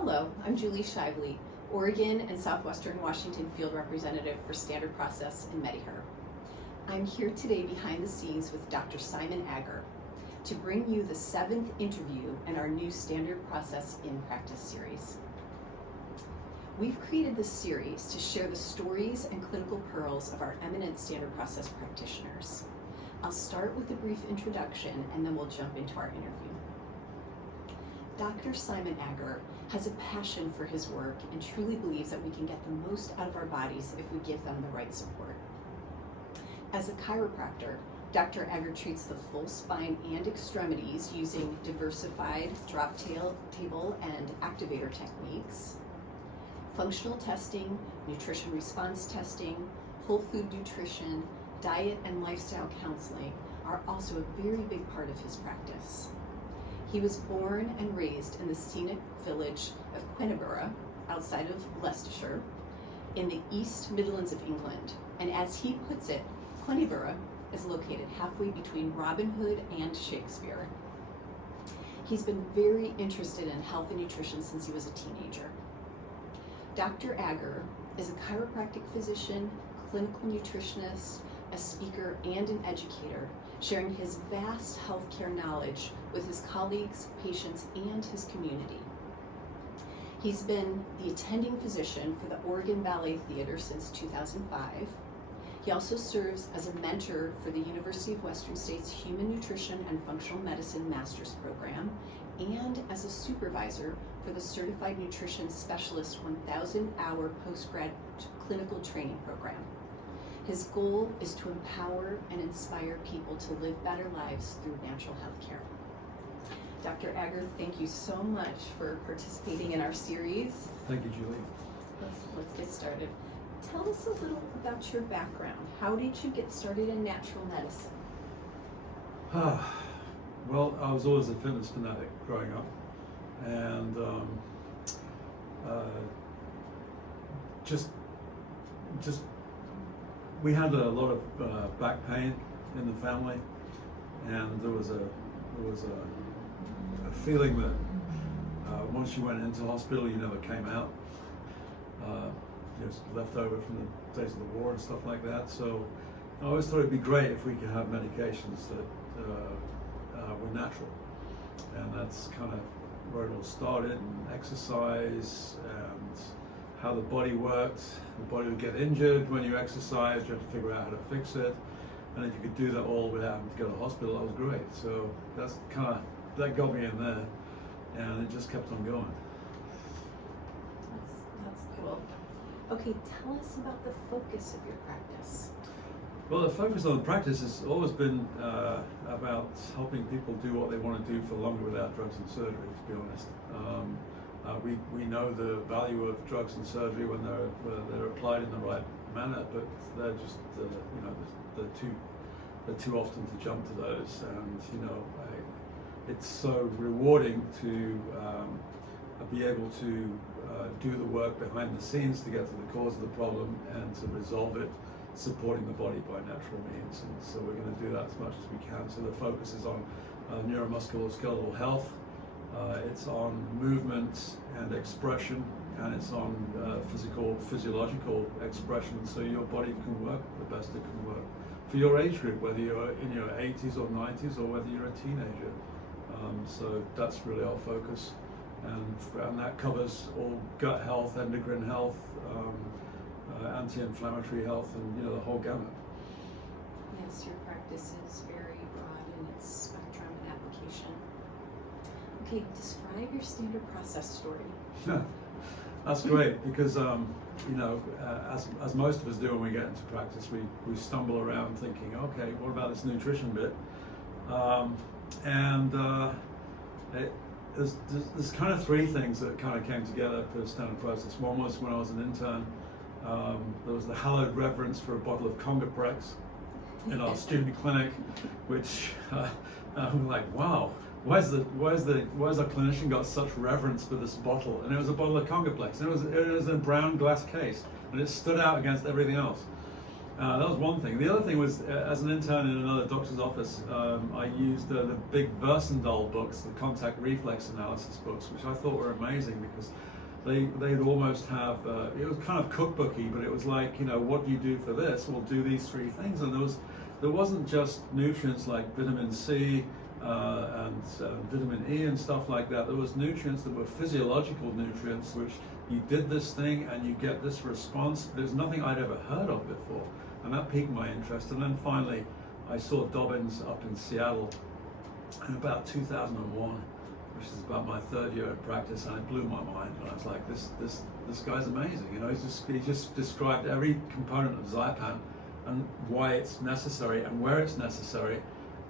Hello, I'm Julie Shivley, Oregon and Southwestern Washington Field Representative for Standard Process in Mediher. I'm here today behind the scenes with Dr. Simon Agger to bring you the 7th interview in our new Standard Process in Practice series. We've created this series to share the stories and clinical pearls of our eminent Standard Process practitioners. I'll start with a brief introduction and then we'll jump into our interview. Dr. Simon Agger has a passion for his work and truly believes that we can get the most out of our bodies if we give them the right support. As a chiropractor, Dr. Agger treats the full spine and extremities using diversified drop table and activator techniques. Functional testing, nutrition response testing, whole food nutrition, diet and lifestyle counseling are also a very big part of his practice. He was born and raised in the scenic village of Queniborough, outside of Leicestershire, in the East Midlands of England. And as he puts it, Queniborough is located halfway between Robin Hood and Shakespeare. He's been very interested in health and nutrition since he was a teenager. Dr. Agger is a chiropractic physician, clinical nutritionist, a speaker, and an educator, sharing his vast healthcare knowledge with his colleagues, patients, and his community. He's been the attending physician for the Oregon Ballet Theater since 2005. He also serves as a mentor for the University of Western State's Human Nutrition and Functional Medicine Master's Program, and as a supervisor for the Certified Nutrition Specialist 1,000-hour postgrad clinical training program. His goal is to empower and inspire people to live better lives through natural health care. Dr. Agger, thank you so much for participating in our series. Thank you, Julie. Let's get started. Tell us a little about your background. How did you get started in natural medicine? Well, I was always a fitness fanatic growing up, and just we had a lot of back pain in the family, and there was a feeling that once you went into hospital, you never came out. Just left over from the days of the war and stuff like that. So I always thought it'd be great if we could have medications that were natural, and that's kind of where it all started. And exercise and how the body worked. The body would get injured when you exercised. You had to figure out how to fix it, and if you could do that all without having to go to the hospital, that was great. So that got me in there, and it just kept on going. That's cool. Okay, tell us about the focus of your practice. Well, the focus on the practice has always been about helping people do what they want to do for longer without drugs and surgery, to be honest. We know the value of drugs and surgery when they're applied in the right manner, but they're just they're too often to jump to those, and it's so rewarding to be able to do the work behind the scenes to get to the cause of the problem and to resolve it, supporting the body by natural means. And so we're going to do that as much as we can. So the focus is on neuromusculoskeletal health, it's on movement and expression, and it's on physiological expression, so your body can work the best it can work for your age group, whether you're in your 80s or 90s or whether you're a teenager. So that's really our focus, and that covers all gut health, endocrine health, anti-inflammatory health, and the whole gamut. Yes, your practice is very broad in its spectrum and application. Okay, describe your standard process story. That's great, because as most of us do when we get into practice, we stumble around thinking, okay, what about this nutrition bit? There's kind of three things that kind of came together for the standard process. One was when I was an intern. There was the hallowed reverence for a bottle of Congoprex in our student clinic, which I'm like, wow, why's our clinician got such reverence for this bottle? And it was a bottle of Congoplex, and it was in a brown glass case, and it stood out against everything else. That was one thing. The other thing was, as an intern in another doctor's office, I used the big Versandol books, the contact reflex analysis books, which I thought were amazing because they'd almost have, it was kind of cookbooky, but it was like, what do you do for this? Well, do these three things. And there wasn't just nutrients like vitamin C and vitamin E and stuff like that. There was nutrients that were physiological nutrients, which you did this thing and you get this response. There's nothing I'd ever heard of before. And that piqued my interest. And then finally, I saw Dobbins up in Seattle in about 2001, which is about my third year of practice, and it blew my mind. And I was like, this guy's amazing. He just described every component of Zypan and why it's necessary and where it's necessary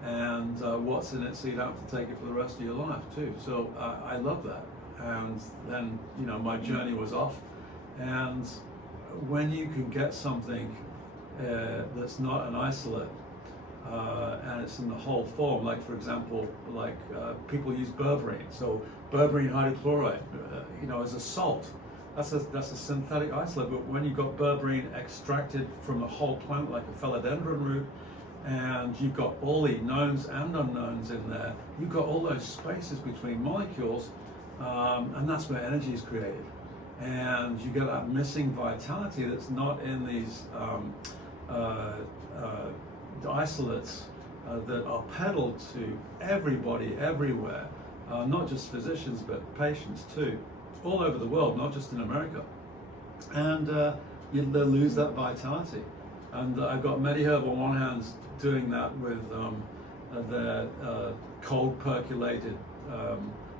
and what's in it, so you don't have to take it for the rest of your life too. So I love that. And then my journey was off. And when you can get something that's not an isolate, and it's in the whole form, like for example, people use berberine. So berberine hydrochloride, as a salt, that's a synthetic isolate. But when you've got berberine extracted from a whole plant, like a philodendron root, and you've got all the knowns and unknowns in there, you've got all those spaces between molecules, and that's where energy is created. And you get that missing vitality that's not in these isolates that are peddled to everybody everywhere, not just physicians but patients too, all over the world, not just in America. And they lose that vitality. And I've got MediHerb on one hand doing that with their cold percolated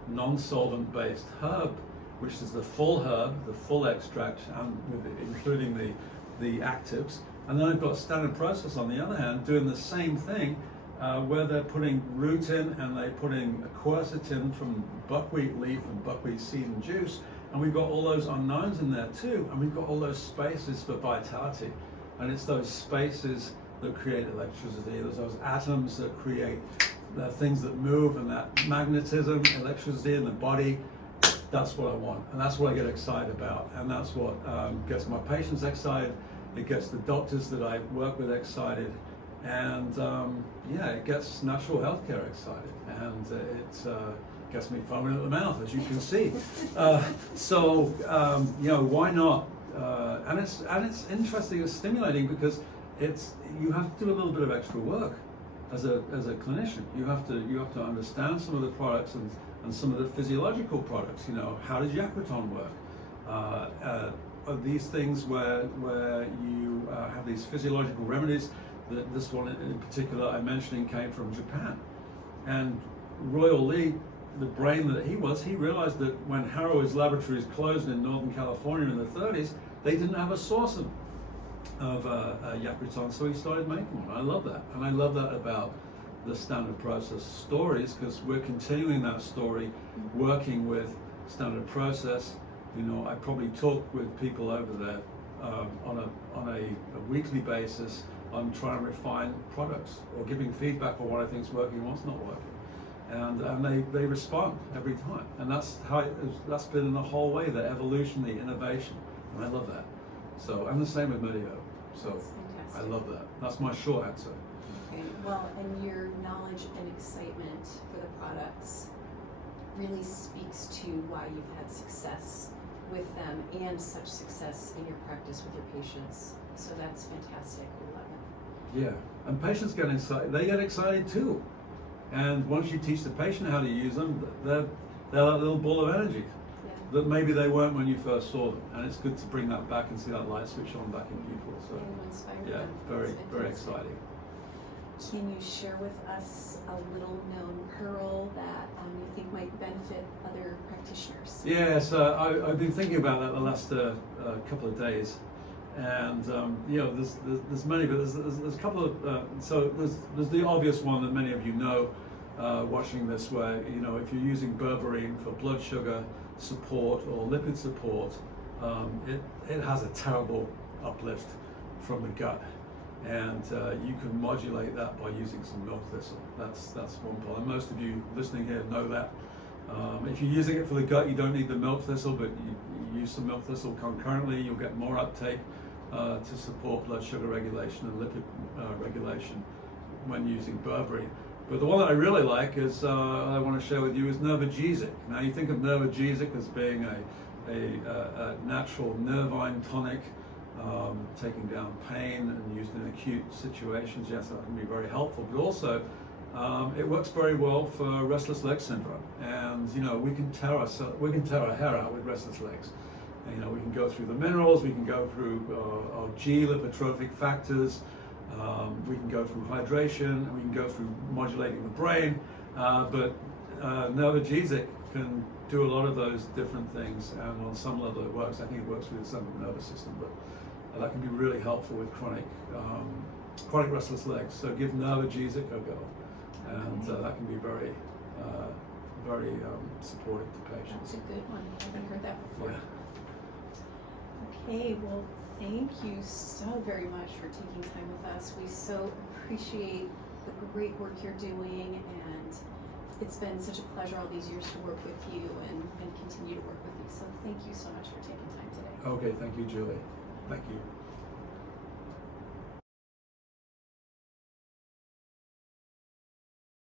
non-solvent based herb, which is the full herb, the full extract, and including the actives. And then I've got Standard Process on the other hand doing the same thing, where they're putting rutin and they're putting quercetin from buckwheat leaf and buckwheat seed and juice, and we've got all those unknowns in there too, and we've got all those spaces for vitality. And it's those spaces that create electricity. There's those atoms that create the things that move, and that magnetism, electricity in the body. That's what I want, and that's what I get excited about, and that's what gets my patients excited. It gets the doctors that I work with excited, and it gets natural healthcare excited, and it gets me foaming at the mouth, as you can see. Why not? And it's interesting, it's stimulating, because you have to do a little bit of extra work as a clinician. You have to understand some of the products and some of the physiological products. How does Yakuton work? Are these things where you have these physiological remedies? This one in particular I'm mentioning came from Japan. And Royal Lee, the brain that he realized that when Harrow's laboratories closed in Northern California in the 30s, they didn't have a source of Yakuton, so he started making one. I love that. And I love that about the Standard Process stories, because we're continuing that story, working with Standard Process. I probably talk with people over there on a weekly basis on trying to refine products or giving feedback on what I think is working and what's not working. And they respond every time. And that's been the whole way, the evolution, the innovation. And I love that. So I'm the same with MediHerb. So I love that. That's my short answer. Okay, well, and your knowledge and excitement for the products really speaks to why you've had success with them and such success in your practice with your patients. So that's fantastic. We love it. Yeah, and patients get excited. They get excited too. And once you teach the patient how to use them, they're that little ball of energy that maybe they weren't when you first saw them. And it's good to bring that back and see that light switch on back in people. So yeah, very, very exciting. Can you share with us a little known pearl that you think might benefit other practitioners? Yes, I've been thinking about that the last couple of days. And there's many, but there's a couple of so there's the obvious one that many of you know, watching this, where if you're using berberine for blood sugar support or lipid support, it has a terrible uplift from the gut, and you can modulate that by using some milk thistle. That's one part. And most of you listening here know that. If you're using it for the gut, you don't need the milk thistle, but you use some milk thistle concurrently, you'll get more uptake to support blood sugar regulation and lipid regulation when using berberine. But the one that I really like is, I want to share with you, is Nervogesic. Now you think of Nervogesic as being a natural nervine tonic, taking down pain and used in acute situations. Yes, that can be very helpful, but also it works very well for restless leg syndrome. And you know, we can tear our hair out with restless legs. And, you know, we can go through the minerals, we can go through our G lipotrophic factors, we can go through hydration, and we can go through modulating the brain. But Nervogesic can do a lot of those different things, and on some level it works. I think it works with the central nervous system, but that can be really helpful with chronic restless legs. So give Nervogesic a go, and that can be very supportive to patients. That's a good one. I haven't heard that before. Yeah. Okay, well, thank you so very much for taking time with us. We so appreciate the great work you're doing, and it's been such a pleasure all these years to work with you and continue to work with you. So thank you so much for taking time today. Okay, thank you, Julie. Thank you.